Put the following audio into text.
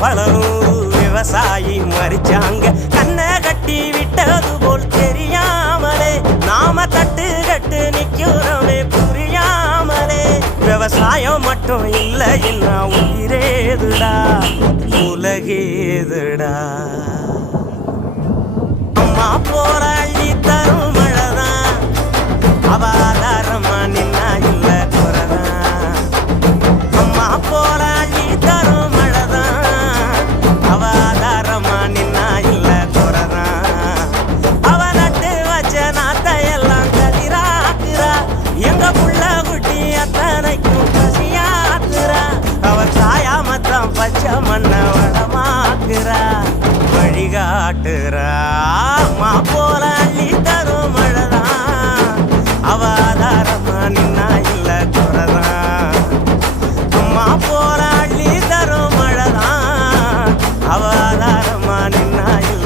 பலநூறு விவசாயி மறிச்சாங்க கண்ணை கட்டி விட்டது போல் தெரியாமலே நாம தட்டு கட்டு நிக்கிறோமே புரியாமலே விவசாயம் மட்டும் இல்லை என்ன உயிரேதுடா உலகேதுடா அம்மா போற அள்ளி தரும் மழைதான் அவாதாரமா நின்னா இல்ல குறதான் அம்மா போற அள்ளி தரும் மழைதான் அவாதாரமா நின்னா இல்ல குறதான் அவ நட்டு வச்ச நாத்தையெல்லாம் கதிராக்குறா எங்க புள்ள குட்டி அத்தனைக்கும் பசியாக்குறா அவ தாயாமத்தான் பச்சை மண்ண வளமாக்குறா வழிகாட்டுறா அம்மா போல அள்ளி தரும் மழைதான் அவாதாரமா நின்னா இல்ல குறதான் அம்மா போல அள்ளி தரும் மழைதான் அவாதாரமா நின்னா இல்ல